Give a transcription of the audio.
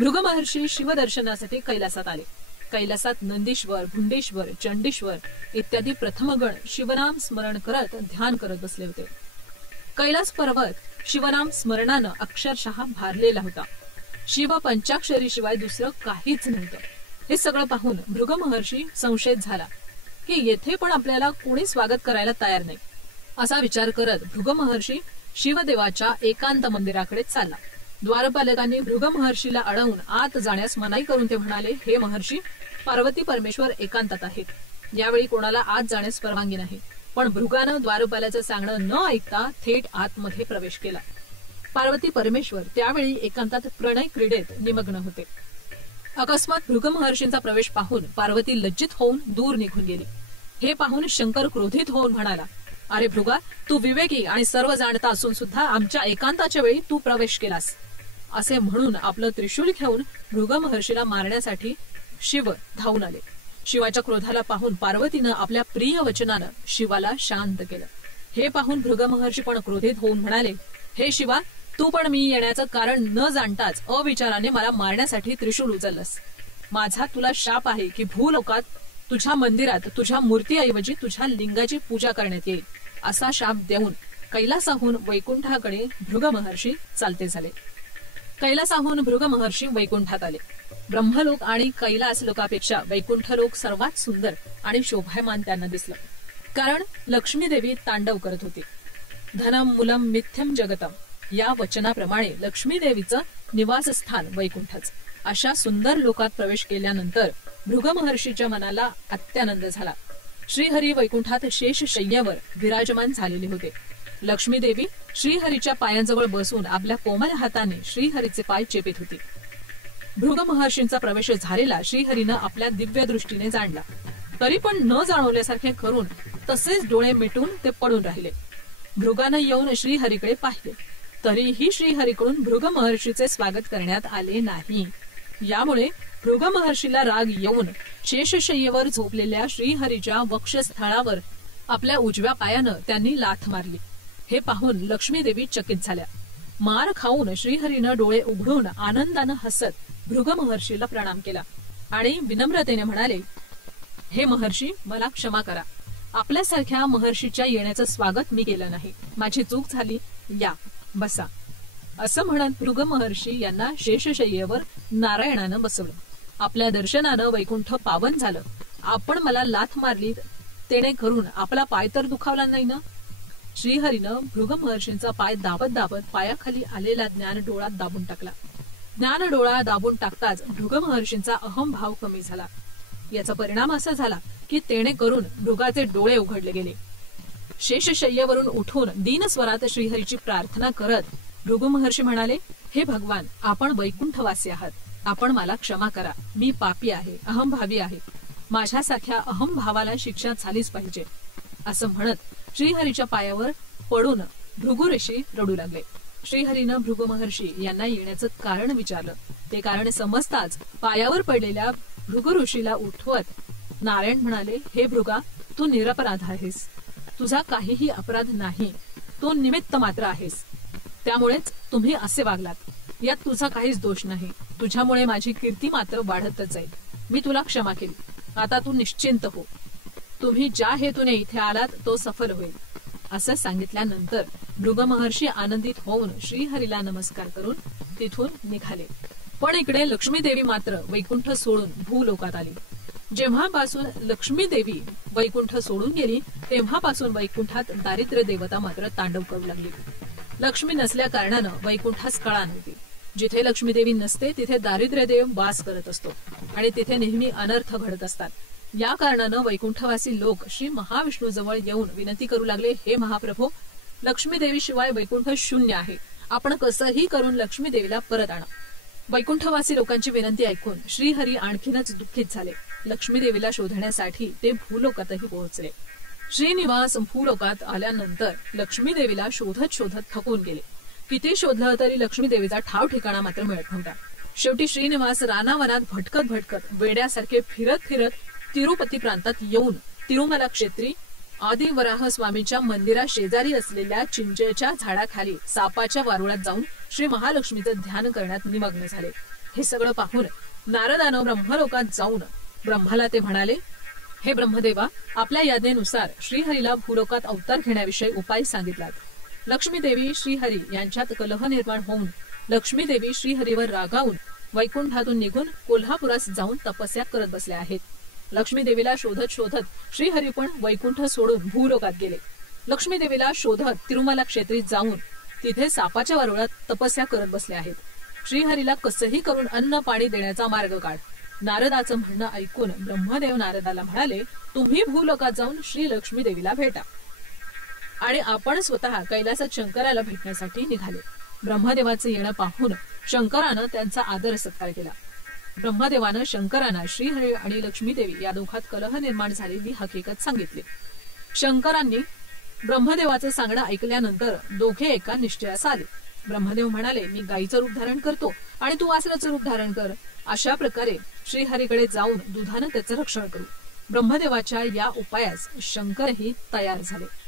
भृगु महर्षी शिवदर्शनासाठी कैलासात आले. कैलासात नंदीश्वर, भुंडेश्वर, चंडीश्वर इत्यादी प्रथमगण शिवनाम स्मरण करत ध्यान करत बसले होते. कैलास पर्वत शिवनाम स्मरणानं अक्षरशः भारलेला होता. शिव पंचाक्षरी शिवाय दुसरं काहीच नव्हतं. हे सगळं पाहून भृगु महर्षी संशयित झाला की येथे पण आपल्याला कोणी स्वागत करायला तयार नाही. असा विचार करत भृगु महर्षी शिवदेवाच्या एकांत मंदिराकडे चालला. द्वारपालकांनी भृगु महर्षीला अडवून आत जाण्यास मनाई करून ते म्हणाले, हे महर्षी, पार्वती परमेश्वर एकांतात आहेत. यावेळी कोणाला आत जाण्यास परवानगी नाही. पण भृगानं द्वारपालाचं सांगणं न ऐकता थेट आतमध्ये प्रवेश केला. पार्वती परमेश्वर त्यावेळी एकांतात प्रणय क्रीडेत निमग्न होते. अकस्मात भृगु महर्षींचा प्रवेश पाहून पार्वती लज्जित होऊन दूर निघून गेली. हे पाहून शंकर क्रोधित होऊन म्हणाला, अरे भृगा, तू विवेकी आणि सर्व जाणता असून सुद्धा आमच्या एकांताच्या वेळी तू प्रवेश केलास. असे म्हणून आपलं त्रिशूल घेऊन भृगु महर्षीला मारण्यासाठी शिव धावून आले. शिवाच्या क्रोधाला पाहून पार्वतीनं आपल्या प्रिय वचनानं शिवाला शांत केलं. हे पाहून भृगु महर्षी पण क्रोधित होऊन म्हणाले, हे शिवा, तू पण मी येण्याचं कारण न जाणताच अविचाराने मला मारण्यासाठी त्रिशूल उचललंस. माझा तुला शाप आहे की भूलोकात तुझ्या मंदिरात तुझ्या मूर्तीऐवजी तुझ्या लिंगाची पूजा करण्यात येईल. असा शाप देऊन कैलासाहून वैकुंठाकडे भृगु महर्षी चालते झाले. कैलासाहून भृगु महर्षी वैकुंठात आले. ब्रह्मलोक आणि कैलास लोकापेक्षा वैकुंठ लोक सर्वात सुंदर आणि शोभायमान त्यांना दिसलं. कारण लक्ष्मी देवी तांडव करत होती. धनम मूलम मिथ्यम जगतम या वचनाप्रमाणे लक्ष्मी देवीचं निवासस्थान वैकुंठच. अशा सुंदर लोकात प्रवेश केल्यानंतर भृगु महर्षीच्या मनाला अत्यानंद झाला. श्रीहरी वैकुंठात शेषशय्यावर विराजमान झालेले होते. लक्ष्मी देवी श्रीहरीच्या पायांजवळ बसून आपल्या कोमल हाताने श्रीहरीचे पाय चेपीत होती. भृगु महर्षींचा प्रवेश झालेला श्रीहरीनं आपल्या दिव्य दृष्टीने जाणला. तरी पण न जाणवल्यासारखे करून तसेच डोळे मिटून ते पडून राहिले. भृगानं येऊन श्रीहरीकडे पाहिले तरीही श्रीहरीकडून भृगु महर्षीचे स्वागत करण्यात आले नाही. यामुळे भृगु महर्षीला राग येऊन शेषशय्येवर झोपलेल्या श्रीहरीच्या वक्षस्थळावर आपल्या उजव्या पायानं त्यांनी लाथ मारली. हे पाहून लक्ष्मी देवी चकित झाल्या. मार खाऊन श्रीहरीनं डोळे उघडून आनंदानं हसत भृगु महर्षीला प्रणाम केला आणि विनम्रतेने म्हणाले, हे महर्षी, मला क्षमा करा. आपल्यासारख्या महर्षीच्या येण्याचं स्वागत मी केलं नाही. माझी चूक झाली. या बसा. असं म्हणत भृगु महर्षी यांना शेषशय्येवर नारायणानं बसवलं. आपल्या दर्शनानं वैकुंठ पावन झालं. आपण मला लाथ मारली तेणे करून आपला पाय तर दुखावला नाही ना. श्रीहरीनं भृगु महर्षींचा पाय दाबत दाबत पायाखाली आलेला ज्ञान डोळा दाबून टाकला. ज्ञान डोळा दाबून टाकताच भृगु महर्षींचा अहंभाव कमी झाला. याचा परिणाम असा झाला की तेणे करून भृगाचे डोळे उघडले गेले. शेषशय्येवरून उठून दीनस्वरात श्रीहरीची प्रार्थना करत भृगु महर्षी म्हणाले, हे भगवान, आपण वैकुंठवासी आहात. आपण मला क्षमा करा. मी पापी आहे, अहंभावी आहे. माझ्यासारख्या अहंभावाला शिक्षा झालीच पाहिजे. असं म्हणत श्रीहरीच्या पायावर पडून भृगु ऋषी रडू लागले. श्रीहरीनं भृगु महर्षी यांना येण्याचं कारण विचारलं. ते कारण समजताच पायावर पडलेल्या भृगु ऋषीला उठवत नारायण म्हणाले, हे भृगा, तू निरपराध आहेस. तुझा काहीही अपराध नाही. तू निमित्त मात्र आहेस. त्यामुळेच तुम्ही असे वागलात. यात तुझा काहीच दोष नाही. तुझ्यामुळे माझी कीर्ती मात्र वाढतच जाईल. मी तुला क्षमा केली. आता तू निश्चिंत हो. तुम्ही ज्या हेतूने इथे आलात तो सफल होईल. असं सांगितल्यानंतर भृगु महर्षी आनंदित होऊन श्रीहरीला नमस्कार करून तिथून निघाले. पण इकडे लक्ष्मी देवी मात्र वैकुंठ सोडून भूलोकात आली. जेव्हापासून लक्ष्मी देवी वैकुंठ सोडून गेली तेव्हापासून वैकुंठात दारिद्र्य देवता मात्र तांडव करू लागली. लक्ष्मी नसल्या कारणानं वैकुंठास कळा नव्हती. जिथे लक्ष्मी देवी नसते तिथे दारिद्र्य देव वास करत असतो आणि तिथे नेहमी अनर्थ घडत असतात. या कारणानं वैकुंठवासी लोक श्री महाविष्णू जवळ येऊन विनंती करू लागले, हे महाप्रभो, लक्ष्मी देवी शिवाय वैकुंठ शून्य आहे. आपण कसंही करून लक्ष्मी देवीला परत आणा. वैकुंठवासी लोकांची विनंती ऐकून श्रीहरी आणखीनच दुःखित झाले. लक्ष्मी देवीला शोधण्यासाठी ते भूलोकातही पोहोचले. श्रीनिवास भूलोकात आल्यानंतर लक्ष्मी देवीला शोधत शोधत थकून गेले. किती शोधलं तरी लक्ष्मी देवीचा ठाव ठिकाणा मात्र मिळत नव्हता. शेवटी श्रीनिवास रानावनात भटकत भटकत वेड्यासारखे फिरत फिरत तिरुपती प्रांतात येऊन तिरुमला क्षेत्री आदिवराह स्वामीच्या मंदिरा शेजारी असलेल्या चिंचेच्या झाडाखाली सापाच्या वारुळात जाऊन श्री महालक्ष्मीचं ध्यान करण्यात निमग्न झाले. हे सगळं पाहून नारदानं ब्रह्मलोकात जाऊन ब्रह्माला ते म्हणाले, हे ब्रह्मदेवा, आपल्या याज्ञेनुसार श्रीहरीला भूलोकात अवतार घेण्याविषयी उपाय सांगितलात. लक्ष्मीदेवी श्रीहरी यांच्यात कलह निर्माण होऊन लक्ष्मीदेवी श्रीहरीवर रागावून वैकुंठातून निघून कोल्हापुरास जाऊन तपस्या करत बसल्या आहेत. लक्ष्मीदेवीला शोधत शोधत श्रीहरी पण वैकुंठ सोडून भूलोकात गेले. लक्ष्मीदेवीला शोधत तिरुमला क्षेत्री जाऊन तिथे सापाच्या वारुळात तपस्या करत बसले आहेत. श्रीहरीला कसंही करून अन्न पाणी देण्याचा मार्ग काढ. नारदाचं म्हणणं ऐकून ब्रह्मदेव नारदाला म्हणाले, तुम्ही भूलोकात जाऊन श्री लक्ष्मीदेवीला भेटा. आणि आपण स्वतः कैलासात शंकराला भेटण्यासाठी निघाले. ब्रह्मदेवाचे येणं पाहून शंकरानं त्यांचा आदर सत्कार केला. ब्रह्मदेवानं शंकरांना श्रीहरी आणि लक्ष्मीदेवी या दोघात कलह निर्माण झालेली हकीकत सांगितली. शंकरांनी ब्रह्मदेवाचं सांगणं ऐकल्यानंतर दोघे एका निश्चयास आले. ब्रह्मदेव म्हणाले, मी गायीचं रूप धारण करतो आणि तू वासराचं रूप धारण कर. अशा प्रकारे श्रीहरीकडे जाऊन दुधानं त्याचं रक्षण करू. ब्रह्मदेवाच्या या उपायास शंकरही तयार झाले.